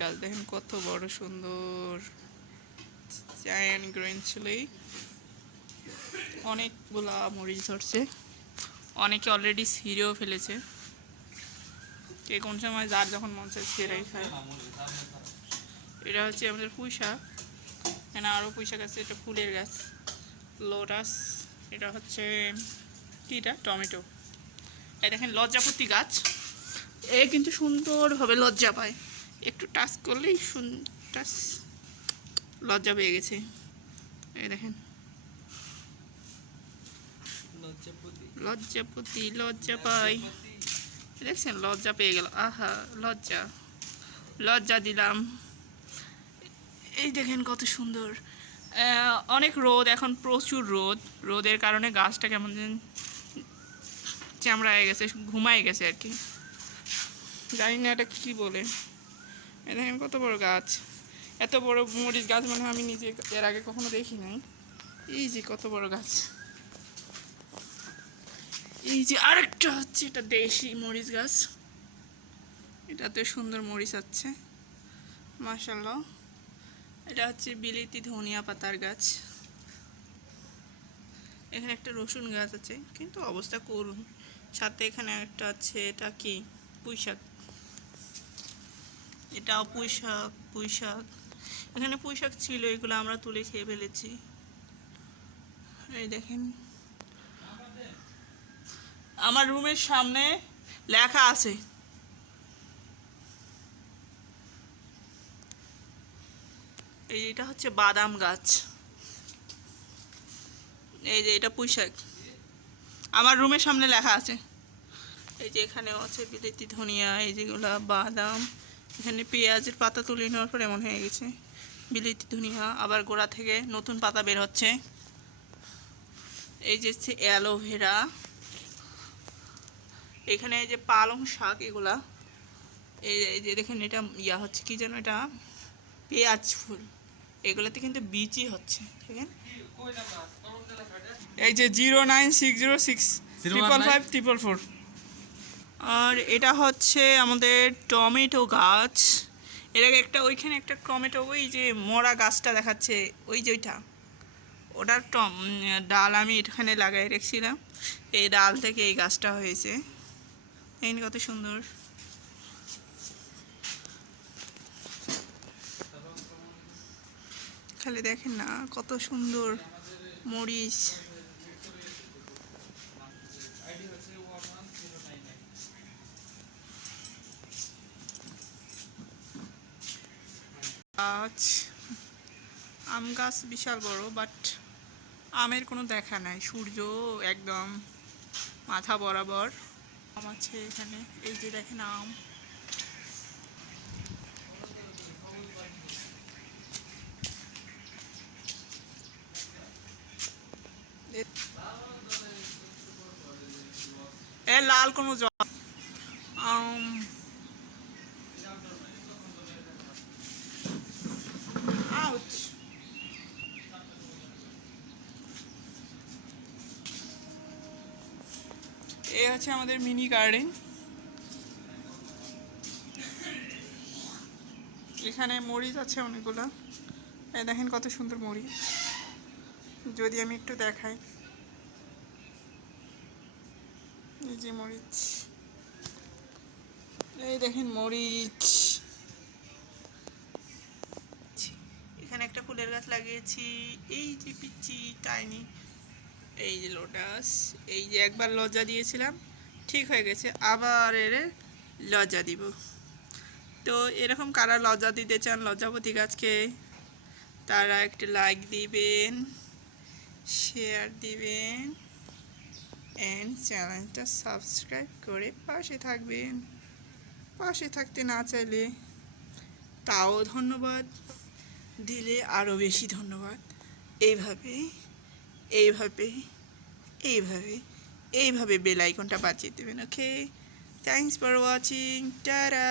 গাছ দেখেন কত বড় সুন্দর জায়ান্ট গ্রিন চিলি। অনেকগুলা মরিচ ধরছে, অনেকে অলরেডি ছিঁড়েও ফেলেছে। কে কোন সময় যার যখন মন চায় ছেড়েই খায়। এটা হচ্ছে আমাদের পুঁই শাক, এখানে আরও পুঁই শাক আছে। এটা ফুলের গাছ লোটাস। এটা হচ্ছে কিটা টমেটো। এই দেখেন লজ্জাপতি গাছ, এ কিন্তু সুন্দরভাবে লজ্জা পায়, একটু টাচ করলেই টাচ লজ্জা পেয়ে গেছে। এই দেখেন লজ্জাপতি লজ্জা পায়, দেখছেন লজ্জা পেয়ে গেল। আহা লজ্জা লজ্জা দিলাম। এই দেখেন কত সুন্দর। অনেক রোদ, এখন প্রচুর রোদ। রোদের কারণে গাছটা কেমন যেন চামড়ায় গেছে, ঘুমায় গেছে আর কি, জানি না এটা কী বলে। এই দেখেন কত বড় গাছ, এত বড় মরিচ গাছ মানে আমি নিজে এর আগে কখনো দেখি নাই। এই যে কত বড় গাছ। এই যে আরেকটা হচ্ছে এটা দেশি মরিচ গাছ, এটাতে সুন্দর মরিচ আছে মাশাআল্লাহ। এটা হচ্ছে বিলেতি ধনিয়া পাতার গাছ। এখানে একটা রসুন গাছ আছে কিন্তু অবস্থা করুন। সাথে এখানে একটা আছে, এটা কি পুঁই শাক, এটাও পুঁই শাক। পুঁই শাক, এখানে পুঁই শাক ছিল, এগুলো আমরা তুলে খেয়ে ফেলেছি। এই দেখেন আমার রুমের সামনে লেখা আছে, এইটা হচ্ছে বাদাম গাছ। এই যে এটা পুঁই শাক, আমার রুমের সামনে লেখা আছে। এই যে এখানেও আছে বিলেতি ধনিয়া, এই যেগুলো বাদাম। এখানে পেঁয়াজের পাতা তুলে নেওয়ার পর এমন হয়ে গেছে বিলেতি ধনিয়া, আবার গোড়া থেকে নতুন পাতা বের হচ্ছে। এই যে হচ্ছে অ্যালোভেরা। এখানে এই যে পালং শাক, এগুলা এই যে দেখেন এটা ইয়া হচ্ছে কি যেন, এটা পেঁয়াজ ফুল, এগুলোতে কিন্তু বীজই হচ্ছে। ঠিক আছে, এই যে 09606555444। আর এটা হচ্ছে আমাদের টমেটো গাছ। এর আগে একটা ওইখানে একটা টমেটো, ওই যে মরা গাছটা দেখাচ্ছে, ওই যে ওইটা, ওটার ডাল আমি এখানে লাগাই রেখেছিলাম। এই ডাল থেকে এই গাছটা হয়েছে। এই কত সুন্দর। খালি দেখেন না কত সুন্দর মরিচ। গাছ, আম গাছ বিশাল বড়, বাট আমের কোনো দেখা নাই। সূর্য একদম মাথা বরাবর। আম আছে এখানে, এই যে দেখেন আম। এ লাল কোনো জল আম। আউচ। এই হচ্ছে আমাদের মিনি গার্ডেন। এখানে মরিচ আছে অনেকগুলো, এই দেখেন কত সুন্দর মরিচ। যদি আমি একটু দেখাই, এই যে মরিচ, এই দেখেন মরিচ। এখানে একটা ফুলের গাছ লাগিয়েছি, এই যে পিচ্চি টাইনি। এই যে লোটাস, এই যে একবার লজ্জা দিয়েছিলাম, ঠিক হয়ে গেছে, আবার এর লজ্জা দিব। তো এরকম কারা লজ্জা দিতে চান লজ্জাপতি গাছকে, তারা একটা লাইক দিবেন, শেয়ার দিবেন, অ্যান্ড চ্যানেলটা সাবস্ক্রাইব করে পাশে থাকবেন। পাশে থাকতে না চাইলে তাও ধন্যবাদ, দিলে আরও বেশি ধন্যবাদ। এইভাবে এইভাবে এইভাবে এইভাবে বেল আইকনটা বাজিয়ে দেবেন। ওকে, থ্যাংকস ফর ওয়াচিং, টাটা।